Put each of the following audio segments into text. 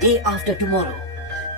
Day after tomorrow.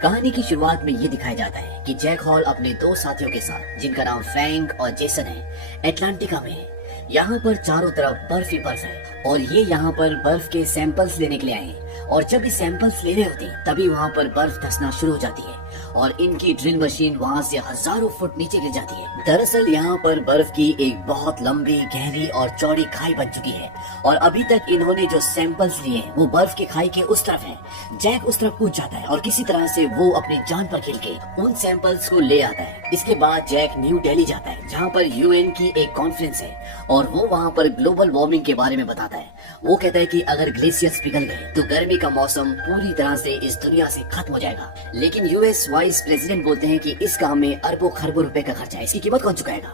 कहानी की शुरुआत में ये दिखाया जाता है कि जैक हॉल अपने दो साथियों के साथ, जिनका नाम फ्रैंक और जेसन है, एटलांटिका में है। यहाँ पर चारों तरफ बर्फ ही बर्फ है और ये यहाँ पर बर्फ के सैंपल्स लेने के लिए आए हैं। और जब ये सैंपल्स ले रहे होते हैं तभी वहाँ पर बर्फ धंसना शुरू हो जाती है और इनकी ड्रिल मशीन वहाँ से हजारों फुट नीचे गिर जाती है। दरअसल यहाँ पर बर्फ की एक बहुत लंबी, गहरी और चौड़ी खाई बन चुकी है और अभी तक इन्होंने जो सैंपल्स लिए हैं वो बर्फ की खाई के उस तरफ हैं। जैक उस तरफ कूद जाता है और किसी तरह से वो अपनी जान पर खेल के उन सैंपल्स को ले आता है। इसके बाद जैक न्यू दिल्ली जाता है जहाँ पर यूएन की एक कॉन्फ्रेंस है और वो वहाँ पर ग्लोबल वार्मिंग के बारे में बताता है। वो कहता है कि अगर ग्लेशियर्स पिघल गए तो गर्मी का मौसम पूरी तरह से इस दुनिया से खत्म हो जाएगा। लेकिन यूएस वाइस प्रेसिडेंट बोलते हैं कि इस काम में अरबों खरबों रुपए का खर्चा है, इसकी कीमत कौन चुकाएगा।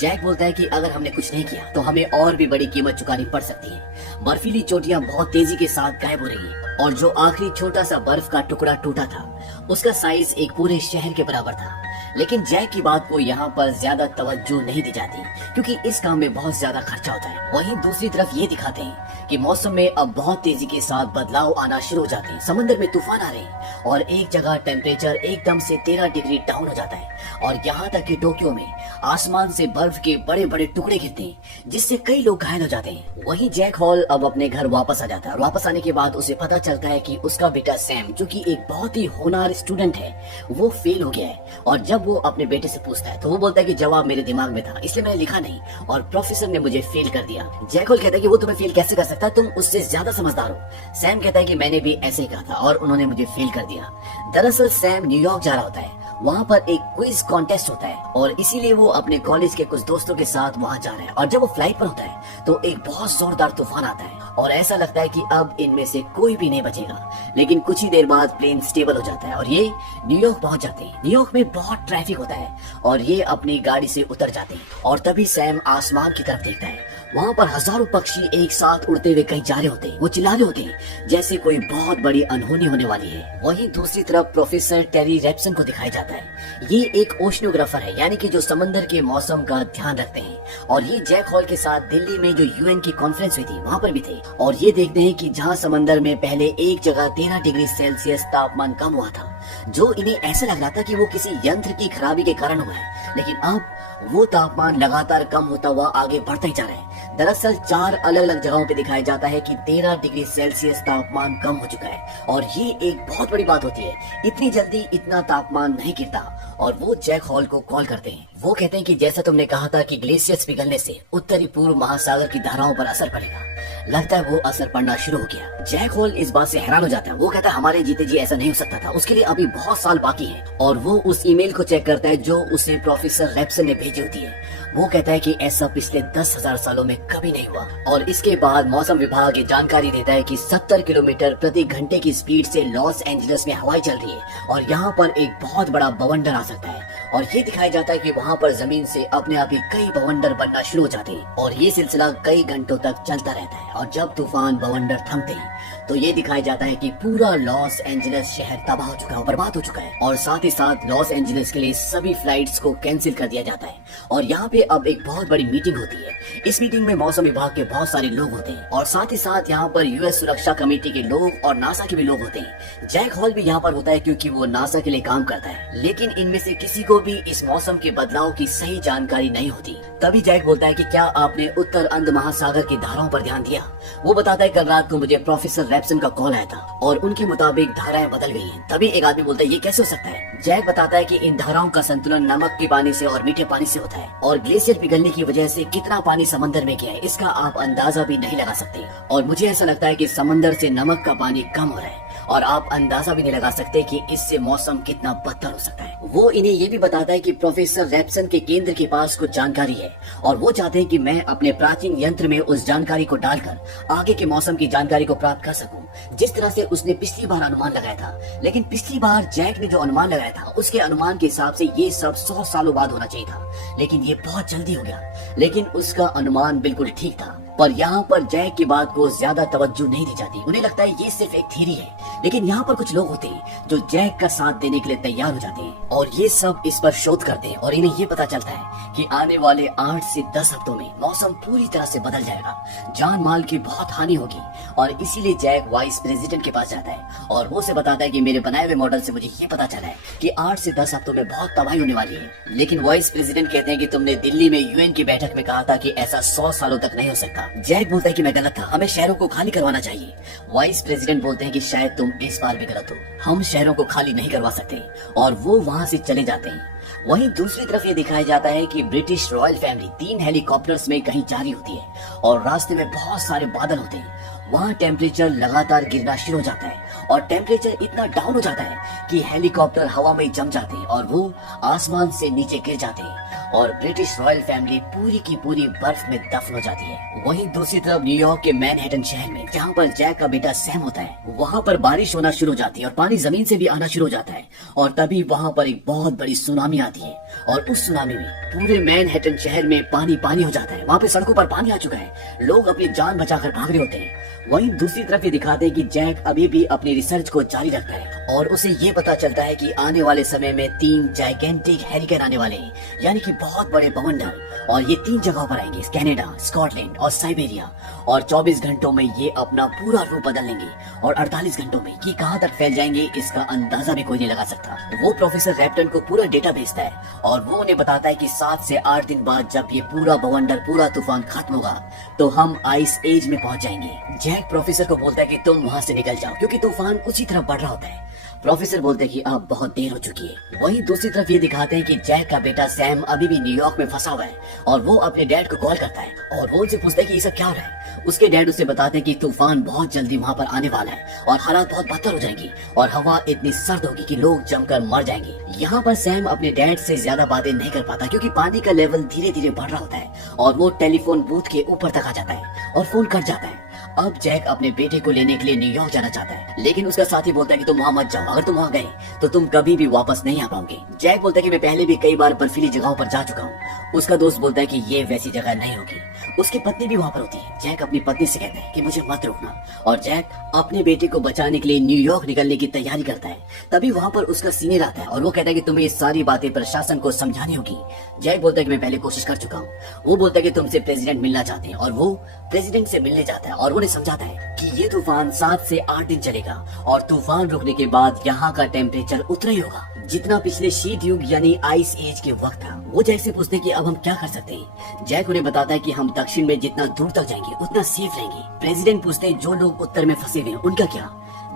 जैक बोलता है कि अगर हमने कुछ नहीं किया तो हमें और भी बड़ी कीमत चुकानी पड़ सकती है। बर्फीली चोटियां बहुत तेजी के साथ गायब हो रही है और जो आखिरी छोटा सा बर्फ का टुकड़ा टूटा था उसका साइज एक पूरे शहर के बराबर था। लेकिन जैक की बात को यहाँ पर ज्यादा तवज्जो नहीं दी जाती क्योंकि इस काम में बहुत ज्यादा खर्चा होता है। वहीं दूसरी तरफ ये दिखाते हैं कि मौसम में अब बहुत तेजी के साथ बदलाव आना शुरू हो जाते हैं। समंदर में तूफान आ रहे हैं और एक जगह टेम्परेचर एकदम से 13 डिग्री डाउन हो जाता है और यहाँ तक कि टोक्यो में आसमान से बर्फ के बड़े बड़े टुकड़े गिरते हैं जिससे कई लोग घायल हो जाते हैं। वहीं जैक हॉल अब अपने घर वापस आ जाता है और वापस आने के बाद उसे पता चलता है कि उसका बेटा सैम, जो कि एक बहुत ही होनहार स्टूडेंट है, वो फेल हो गया है। और जब वो अपने बेटे से पूछता है तो वो बोलता है कि जवाब मेरे दिमाग में था इसलिए मैंने लिखा नहीं और प्रोफेसर ने मुझे फेल कर दिया। जैक हॉल कहता है कि वो तुम्हें फेल कैसे कर सकता है, तुम उससे ज्यादा समझदार हो। सैम कहता है कि मैंने भी ऐसे ही कहा था और उन्होंने मुझे फेल कर दिया। दरअसल सैम न्यूयॉर्क जा रहा होता है, वहाँ पर एक क्विज कॉन्टेस्ट होता है और इसीलिए वो अपने कॉलेज के कुछ दोस्तों के साथ वहाँ जा रहा है। और जब वो फ्लाइट पर होता है तो एक बहुत जोरदार तूफान आता है और ऐसा लगता है कि अब इनमें से कोई भी नहीं बचेगा। लेकिन कुछ ही देर बाद प्लेन स्टेबल हो जाता है और ये न्यूयॉर्क पहुंच जाते हैं। न्यूयॉर्क में बहुत ट्रैफिक होता है और ये अपनी गाड़ी से उतर जाते हैं और तभी सैम आसमान की तरफ देखता है। वहाँ पर हजारों पक्षी एक साथ उड़ते हुए कहीं जा रहे होते हैं। वो चिल्ला रहे होते हैं जैसे कोई बहुत बड़ी अनहोनी होने वाली है। वहीं दूसरी तरफ प्रोफेसर टेरी रैप्सन को दिखाया जाता है। ये एक ओशनोग्राफर है, यानी कि जो समंदर के मौसम का ध्यान रखते हैं और ये जैक हॉल के साथ दिल्ली में जो यूएन की कॉन्फ्रेंस हुई थी वहाँ पर भी थे। और ये देखते हैं कि जहाँ समंदर में पहले एक जगह 13 डिग्री सेल्सियस तापमान कम हुआ था, जो इन्हें ऐसा लग रहा था कि वो किसी यंत्र की खराबी के कारण हुआ है, लेकिन अब वो तापमान लगातार कम होता हुआ आगे बढ़ता ही जा रहा है। दरअसल 4 अलग अलग जगहों पे दिखाया जाता है कि 13 डिग्री सेल्सियस तापमान कम हो चुका है और ये एक बहुत बड़ी बात होती है। इतनी जल्दी इतना तापमान नहीं गिरता और वो जैक हॉल को कॉल करते हैं। वो कहते हैं कि जैसा तुमने कहा था कि ग्लेशियर्स पिघलने से उत्तरी पूर्व महासागर की धाराओं पर असर पड़ेगा, लगता है वो असर पड़ना शुरू हो गया। जैक हॉल इस बात से हैरान हो जाता है। वो कहता है हमारे जीते जी ऐसा नहीं हो सकता था, उसके लिए अभी बहुत साल बाकी है। और वो उस ईमेल को चेक करता है जो उसे प्रोफेसर रैप्सन ने भेजी होती है। वो कहता है कि ऐसा पिछले 10,000 सालों में कभी नहीं हुआ। और इसके बाद मौसम विभाग ये जानकारी देता है कि 70 किलोमीटर प्रति घंटे की स्पीड से लॉस एंजलिस में हवाएं चल रही है और यहाँ पर एक बहुत बड़ा बवंडर आ सकता है। और ये दिखाया जाता है कि वहाँ पर जमीन से अपने आप ही कई बवंडर बनना शुरू हो जाते हैं और ये सिलसिला कई घंटों तक चलता रहता है। और जब तूफान बवंडर थमते हैं तो ये दिखाया जाता है कि पूरा लॉस एंजलिस शहर तबाह हो चुका है, बर्बाद हो चुका है और साथ ही साथ लॉस एंजलिस के लिए सभी फ्लाइट्स को कैंसिल कर दिया जाता है। और यहाँ पे अब एक बहुत बड़ी मीटिंग होती है। इस मीटिंग में मौसम विभाग के बहुत सारे लोग होते हैं और साथ ही साथ यहाँ पर यूएस सुरक्षा कमेटी के लोग और नासा के भी लोग होते हैं। जैक हॉल भी यहाँ पर होता है क्योंकि वो नासा के लिए काम करता है, लेकिन इनमें से किसी को भी इस मौसम के बदलाव की सही जानकारी नहीं होती। तभी जैक बोलता है कि क्या आपने उत्तर अंध महासागर की धाराओं पर ध्यान दिया। वो बताता है कल रात को मुझे प्रोफेसर रैप्सन का कॉल आया था और उनके मुताबिक धाराएं बदल गई हैं। तभी एक आदमी बोलता है ये कैसे हो सकता है। जैक बताता है कि इन धाराओं का संतुलन नमक के पानी से और मीठे पानी से होता है और ग्लेशियर पिघलने की वजह से कितना पानी समंदर में गया है इसका आप अंदाजा भी नहीं लगा सकते। और मुझे ऐसा लगता है कि समंदर से नमक का पानी कम हो रहा है और आप अंदाजा भी नहीं लगा सकते कि इससे मौसम कितना बदतर हो सकता है। वो इन्हें ये भी बताता है कि प्रोफेसर रैप्सन के केंद्र के पास कुछ जानकारी है और वो चाहते हैं कि मैं अपने प्राचीन यंत्र में उस जानकारी को डालकर आगे के मौसम की जानकारी को प्राप्त कर सकूं, जिस तरह से उसने पिछली बार अनुमान लगाया था। लेकिन पिछली बार जैक ने जो अनुमान लगाया था उसके अनुमान के हिसाब से ये सब 100 सालों बाद होना चाहिए था, लेकिन ये बहुत जल्दी हो गया। लेकिन उसका अनुमान बिल्कुल ठीक था। पर यहाँ पर जैक की बात को ज्यादा तवज्जो नहीं दी जाती। उन्हें लगता है ये सिर्फ एक थ्योरी है, लेकिन यहाँ पर कुछ लोग होते हैं जो जैक का साथ देने के लिए तैयार हो जाते हैं और ये सब इस पर शोध करते हैं और इन्हें ये पता चलता है कि आने वाले 8 से 10 हफ्तों में मौसम पूरी तरह से बदल जाएगा, जान माल की बहुत हानि होगी। और इसीलिए जैक वाइस प्रेसिडेंट के पास जाता है और वो उसे बताता है कि मेरे बनाए हुए मॉडल से मुझे ये पता चला है कि 8 से 10 हफ्तों में बहुत तबाही होने वाली है। लेकिन वाइस प्रेसिडेंट कहते हैं कि तुमने दिल्ली में यूएन की बैठक में कहा था कि ऐसा 100 सालों तक नहीं हो सकता। जैक बोलता है कि मैं गलत था, हमें शहरों को खाली करवाना चाहिए। वाइस प्रेसिडेंट बोलते हैं कि शायद तुम इस बार भी गलत हो, हम शहरों को खाली नहीं करवा सकते, और वो वहाँ से चले जाते हैं। वहीं दूसरी तरफ ये दिखाया जाता है कि ब्रिटिश रॉयल फैमिली 3 हेलीकॉप्टर्स में कहीं जा रही होती है और रास्ते में बहुत सारे बादल होते हैं। वहाँ टेम्परेचर लगातार गिरना शुरू हो जाता है और टेम्परेचर इतना डाउन हो जाता है कि हेलीकॉप्टर हवा में जम जाते हैं और वो आसमान से नीचे गिर जाते हैं और ब्रिटिश रॉयल फैमिली पूरी की पूरी बर्फ में दफन हो जाती है। वहीं दूसरी तरफ न्यूयॉर्क के मैनहट्टन शहर में, जहाँ पर जैक का बेटा सैम होता है, वहाँ पर बारिश होना शुरू हो जाती है और पानी जमीन से भी आना शुरू हो जाता है। और तभी वहाँ पर एक बहुत बड़ी सुनामी आती है और उस सुनामी में पूरे मैनहट्टन शहर में पानी पानी हो जाता है। वहाँ पे सड़कों पर पानी आ चुका है, लोग अपनी जान बचाकर भाग रहे होते हैं। वहीं दूसरी तरफ ये दिखाते हैं कि जैक अभी भी अपनी रिसर्च को जारी रखता है और उसे ये पता चलता है कि आने वाले समय में 3 जाइगेंटिक हैरिकेन आने वाले हैं, यानी कि बहुत बड़े बवंडर, और ये 3 जगहों पर आएंगे, कनाडा, स्कॉटलैंड और साइबेरिया। और 24 घंटों में ये अपना पूरा रूप बदल लेंगे और 48 घंटों में ये कहाँ तक फैल जाएंगे इसका अंदाजा भी कोई नहीं लगा सकता। वो प्रोफेसर रैप्टन को पूरा डेटा भेजता है और वो उन्हें बताता है कि 7 से 8 दिन बाद जब ये पूरा बवंडर, पूरा तूफान खत्म होगा तो हम आइस एज में पहुंच जाएंगे। जैक प्रोफेसर को बोलता है कि तुम वहाँ से निकल जाओ क्योंकि तूफान उसी तरफ बढ़ रहा होता है। प्रोफेसर बोलते हैं कि अब बहुत देर हो चुकी है। वहीं दूसरी तरफ ये दिखाते हैं कि जैक का बेटा सैम अभी भी न्यूयॉर्क में फंसा हुआ है और वो अपने डैड को कॉल करता है और वो उनसे पूछता है कि ये सब क्या हो रहा है। उसके डैड उसे बताते हैं कि तूफान बहुत जल्दी वहाँ पर आने वाला है और हालात बहुत बदतर हो जाएंगी और हवा इतनी सर्द होगी कि लोग जमकर मर जाएंगे। यहाँ पर सैम अपने डैड से ज्यादा बातें नहीं कर पाता क्योंकि पानी का लेवल धीरे धीरे बढ़ रहा होता है और वो टेलीफोन बूथ के ऊपर तक आ जाता है और फोन कट जाता है। अब जैक अपने बेटे को लेने के लिए न्यूयॉर्क जाना चाहता है, लेकिन उसका साथी बोलता है कि तुम वहाँ मत जाओ, अगर तुम वहाँ गए तो तुम कभी भी वापस नहीं आ पाओगे। जैक बोलता है कि मैं पहले भी कई बार बर्फीली जगहों पर जा चुका हूँ। उसका दोस्त बोलता है कि ये वैसी जगह नहीं होगी। उसकी पत्नी भी वहाँ पर होती है। जैक अपनी पत्नी से कहता है कि मुझे मत रोकना और जैक अपने बेटे को बचाने के लिए न्यूयॉर्क निकलने की तैयारी करता है। तभी वहाँ पर उसका सीनियर आता है और वो कहता है कि तुम्हें ये सारी बातें प्रशासन को समझानी होगी। जैक बोलता है कि मैं पहले कोशिश कर चुका हूँ। वो बोलता है कि तुमसे प्रेसिडेंट मिलना चाहते हैं और वो प्रेसिडेंट से मिलने जाता है और उन्हें समझाता है कि ये तूफान 7 से 8 दिन चलेगा और तूफान रुकने के बाद यहाँ का टेम्परेचर उतना ही होगा जितना पिछले शीत युग यानी आइस एज के वक्त था। वो जैक से पूछते हैं कि अब हम क्या कर सकते हैं। जैक उन्हें बताता है कि हम दक्षिण में जितना दूर तक जाएंगे उतना सेफ रहेंगे। प्रेसिडेंट पूछते हैं जो लोग उत्तर में फंसे हुए हैं उनका क्या।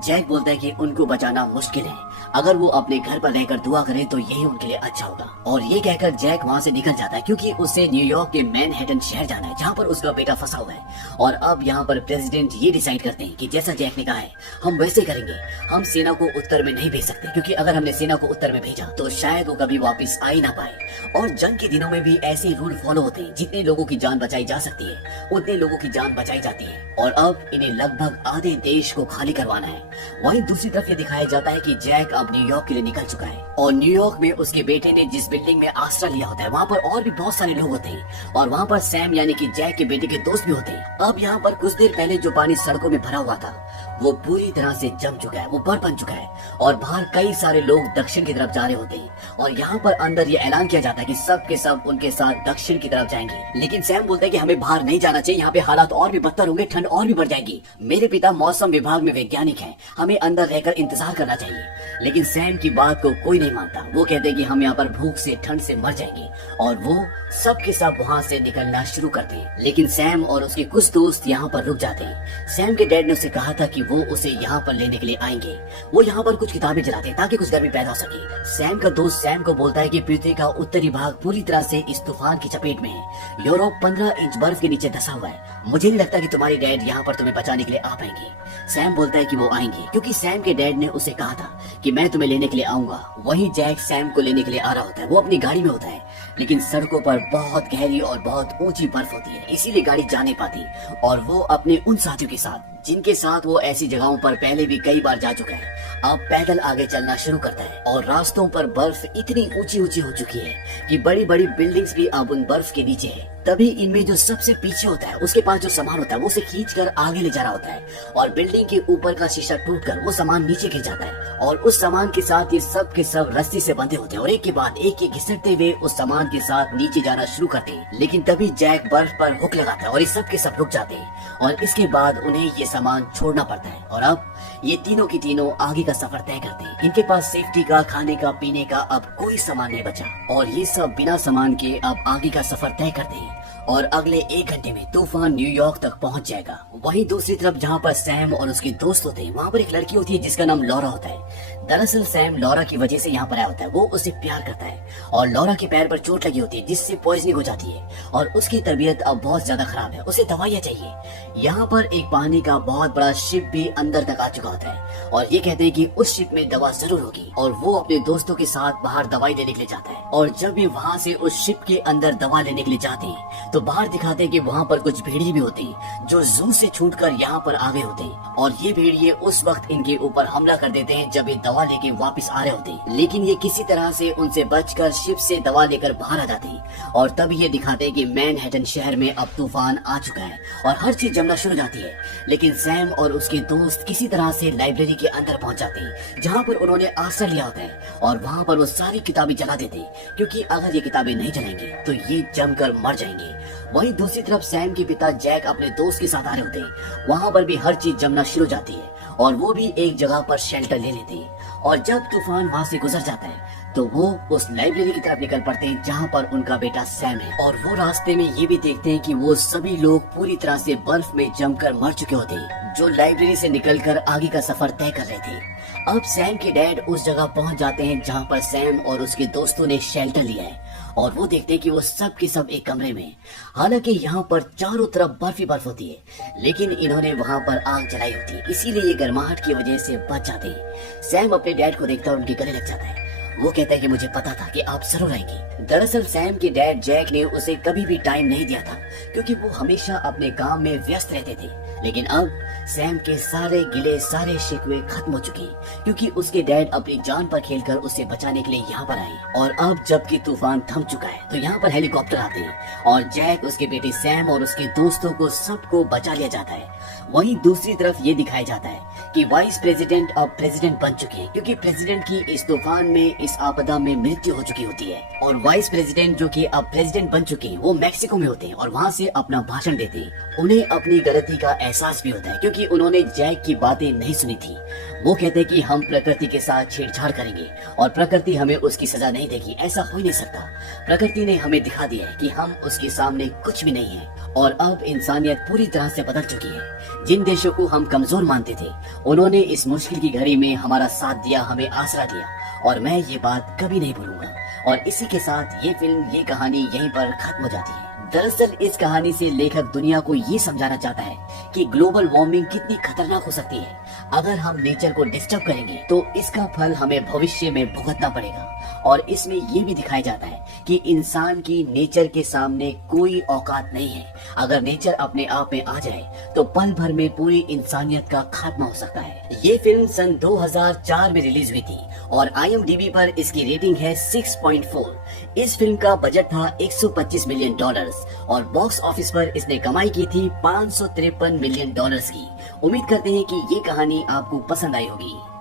जैक बोलता है कि उनको बचाना मुश्किल है, अगर वो अपने घर पर रहकर दुआ करें तो यही उनके लिए अच्छा होगा। और ये कहकर जैक वहाँ से निकल जाता है क्योंकि उसे न्यूयॉर्क के मैनहट्टन शहर जाना है जहाँ पर उसका बेटा फंसा हुआ है। और अब यहाँ पर प्रेसिडेंट ये डिसाइड करते हैं कि जैसा जैक ने कहा है हम वैसे करेंगे। हम सेना को उत्तर में नहीं भेज सकते क्योंकि अगर हमने सेना को उत्तर में भेजा तो शायद वो कभी वापस आ ही ना पाए। और जंग के दिनों में भी ऐसे रूल फॉलो होते हैं, जितने लोगों की जान बचाई जा सकती है उतने लोगों की जान बचाई जाती है। और अब इन्हें लगभग आधे देश को खाली करवाना है। वहीं दूसरी तरफ ये दिखाया जाता है कि जैक अब न्यूयॉर्क के लिए निकल चुका है और न्यूयॉर्क में उसके बेटे ने जिस बिल्डिंग में आश्रय लिया होता है वहाँ पर और भी बहुत सारे लोग होते हैं और वहाँ पर सैम यानी कि जैक के बेटे के दोस्त भी होते हैं। अब यहाँ पर कुछ देर पहले जो पानी सड़कों में भरा हुआ था वो पूरी तरह से जम चुका है, वो बर्फ बन चुका है और बाहर कई सारे लोग दक्षिण की तरफ जा रहे होते हैं। और यहाँ पर अंदर ये ऐलान किया जाता है कि सब के सब उनके साथ दक्षिण की तरफ जाएंगे। लेकिन सैम बोलता है कि हमें बाहर नहीं जाना चाहिए, यहाँ पे हालात और भी बदतर होंगे, ठंड और भी बढ़ जाएगी। मेरे पिता मौसम विभाग में वैज्ञानिक हैं, हमें अंदर रहकर इंतजार करना चाहिए। लेकिन सैम की बात को कोई नहीं मानता। वो कहते हैं कि हम यहाँ पर भूख से, ठंड से मर जाएंगे और वो सब के सब वहाँ से निकलना शुरू करते हैं। लेकिन सैम और उसके कुछ दोस्त यहाँ पर रुक जाते हैं। सैम के डैड ने उसे कहा था कि वो उसे यहाँ पर लेने के लिए आएंगे। वो यहाँ पर कुछ किताबें जलाते हैं ताकि कुछ गर्मी पैदा हो सके। सैम का दोस्त सैम को बोलता है कि पृथ्वी का उत्तरी भाग पूरी तरह से इस तूफान की चपेट में है। यूरोप 15 इंच बर्फ के नीचे धंसा हुआ है। मुझे नहीं लगता कि तुम्हारे डैड यहाँ पर तुम्हें बचाने के लिए आ पाएंगे। सैम बोलता है कि वो आएंगे क्योंकि सैम के डैड ने उसे कहा था कि मैं तुम्हें लेने के लिए आऊंगा। वहीं जैक सैम को लेने के लिए आ रहा होता है। वो अपनी गाड़ी में होता है लेकिन सड़कों पर बहुत गहरी और बहुत ऊंची बर्फ होती है, इसीलिए गाड़ी जा नहीं पाती। और वो अपने उन साथियों के साथ जिनके साथ वो ऐसी जगहों पर पहले भी कई बार जा चुका है अब पैदल आगे चलना शुरू करता है। और रास्तों पर बर्फ इतनी ऊंची ऊंची हो चुकी है कि बड़ी बड़ी बिल्डिंग्स भी अब उन बर्फ के नीचे है। तभी इनमें जो सबसे पीछे होता है उसके पास जो सामान होता है वो उसे खींच कर आगे ले जा रहा होता है और बिल्डिंग के ऊपर का शीशा टूटकर वो सामान नीचे गिर जाता है और उस सामान के साथ ये सब के सब रस्सी से बंधे होते हैं और एक के बाद एक घिसटते हुए उस सामान के साथ नीचे जाना शुरू करते हैं। लेकिन तभी जैक बर्फ पर हुक लगाता है और ये सब के सब रुक जाते हैं और इसके बाद उन्हें ये सामान छोड़ना पड़ता है और अब ये तीनों की तीनों आगे का सफर तय करते हैं। इनके पास सेफ्टी का, खाने का, पीने का अब कोई सामान नहीं बचा और ये सब बिना सामान के अब आगे का सफर तय करते हैं और अगले 1 घंटे में तूफान न्यूयॉर्क तक पहुंच जाएगा। वहीं दूसरी तरफ जहां पर सैम और उसके दोस्त होते हैं वहां पर एक लड़की होती है जिसका नाम लॉरा होता है। दरअसल सैम लॉरा की वजह से यहाँ पर आया होता है, वो उसे प्यार करता है और लॉरा के पैर पर चोट लगी होती है जिससे पॉइजनिंग हो जाती है और उसकी तबीयत अब बहुत ज्यादा खराब है, उसे दवाइयाँ चाहिए। यहाँ पर एक पानी का बहुत बड़ा शिप भी अंदर तक आ चुका होता है और ये कहते हैं कि उस शिप में दवा जरूर होगी और वो अपने दोस्तों के साथ बाहर दवाई लेने के लिए जाता है और जब भी वहाँ से उस शिप के अंदर दवा लेने के लिए जाते हैं तो बाहर दिखाते हैं कि वहाँ पर कुछ भेड़िए भी होते हैं जो जू से छूटकर यहाँ पर आ गए होते हैं और ये भेड़िए उस वक्त इनके ऊपर हमला कर देते हैं जब ये दवा लेके वापस आ रहे होते हैं। लेकिन ये किसी तरह से उनसे बचकर शिप से दवा लेकर बाहर आ जाते हैं और तब ये दिखाते हैं कि मैनहट्टन शहर में अब तूफान आ चुका है और हर चीज जमना शुरू हो जाती है। लेकिन सैम और उसके दोस्त किसी तरह से लाइब्रेरी के अंदर पहुंच जाते हैं जहाँ पर उन्होंने आश्रय लिया होता है और वहाँ पर वो सारी किताबें जला देते हैं क्योंकि अगर ये किताबें नहीं जलेंगी तो ये जमकर मर जाएंगे। वहीं दूसरी तरफ सैम के पिता जैक अपने दोस्त के साथ आ रहे होते हैं, वहाँ पर भी हर चीज जमना शुरू हो जाती है और वो भी एक जगह पर शेल्टर ले लेते हैं और जब तूफान वहाँ से गुजर जाता है तो वो उस लाइब्रेरी की तरफ निकल पड़ते हैं जहाँ पर उनका बेटा सैम है और वो रास्ते में ये भी देखते हैं कि वो सभी लोग पूरी तरह से बर्फ में जमकर मर चुके होते हैं जो लाइब्रेरी से निकलकर आगे का सफर तय कर रहे थे। अब सैम के डैड उस जगह पहुंच जाते हैं जहाँ पर सैम और उसके दोस्तों ने शेल्टर लिया है और वो देखते हैं कि वो सब के सब एक कमरे में, हालांकि यहाँ पर चारों तरफ बर्फ ही बर्फ होती है लेकिन इन्होंने वहाँ पर आग जलाई होती है इसीलिए ये गर्माहट की वजह से बच जाते हैं। सैम अपने डैड को देखता है और उनके गले लग जाता है। वो कहता है कि मुझे पता था कि आप जरूर आएंगे। दरअसल सैम के डैड जैक ने उसे कभी भी टाइम नहीं दिया था क्योंकि वो हमेशा अपने काम में व्यस्त रहते थे। लेकिन अब सैम के सारे गिले, सारे शिकवे खत्म हो चुके क्योंकि उसके डैड अपनी जान पर खेलकर उसे बचाने के लिए यहाँ पर आए। और अब जबकि तूफान थम चुका है तो यहाँ पर हेलीकॉप्टर आते हैं और जैक, उसके बेटे सैम और उसके दोस्तों को सबको बचा लिया जाता है। वहीं दूसरी तरफ ये दिखाया जाता है कि वाइस प्रेसिडेंट अब प्रेसिडेंट बन चुके हैं क्योंकि प्रेसिडेंट की इस तूफान में, इस आपदा में मृत्यु हो चुकी होती है और वाइस प्रेसिडेंट जो कि अब प्रेसिडेंट बन चुके हैं वो मैक्सिको में होते हैं और वहाँ से अपना भाषण देते हैं। उन्हें अपनी गलती का एहसास भी होता है क्योंकि उन्होंने जैक की बातें नहीं सुनी थी। वो कहते हैं कि हम प्रकृति के साथ छेड़छाड़ करेंगे और प्रकृति हमें उसकी सजा नहीं देगी, ऐसा हो ही नहीं सकता। प्रकृति ने हमें दिखा दिया है कि हम उसके सामने कुछ भी नहीं है और अब इंसानियत पूरी तरह से बदल चुकी है। जिन देशों को हम कमजोर मानते थे उन्होंने इस मुश्किल की घड़ी में हमारा साथ दिया, हमें आसरा दिया और मैं ये बात कभी नहीं भूलूंगा। और इसी के साथ ये फिल्म, ये कहानी यहीं पर खत्म हो जाती है। दरअसल इस कहानी से लेखक दुनिया को ये समझाना चाहता है कि ग्लोबल वार्मिंग कितनी खतरनाक हो सकती है। अगर हम नेचर को डिस्टर्ब करेंगे तो इसका फल हमें भविष्य में भुगतना पड़ेगा। और इसमें ये भी दिखाया जाता है कि इंसान की नेचर के सामने कोई औकात नहीं है। अगर नेचर अपने आप में आ जाए तो पल भर में पूरी इंसानियत का खात्मा हो सकता है। ये फिल्म सन 2004 में रिलीज हुई थी और IMDb पर इसकी रेटिंग है 6.4। इस फिल्म का बजट था $125 मिलियन और बॉक्स ऑफिस पर इसने कमाई की थी $553 मिलियन की। उम्मीद करते हैं कि ये कहानी आपको पसंद आई होगी।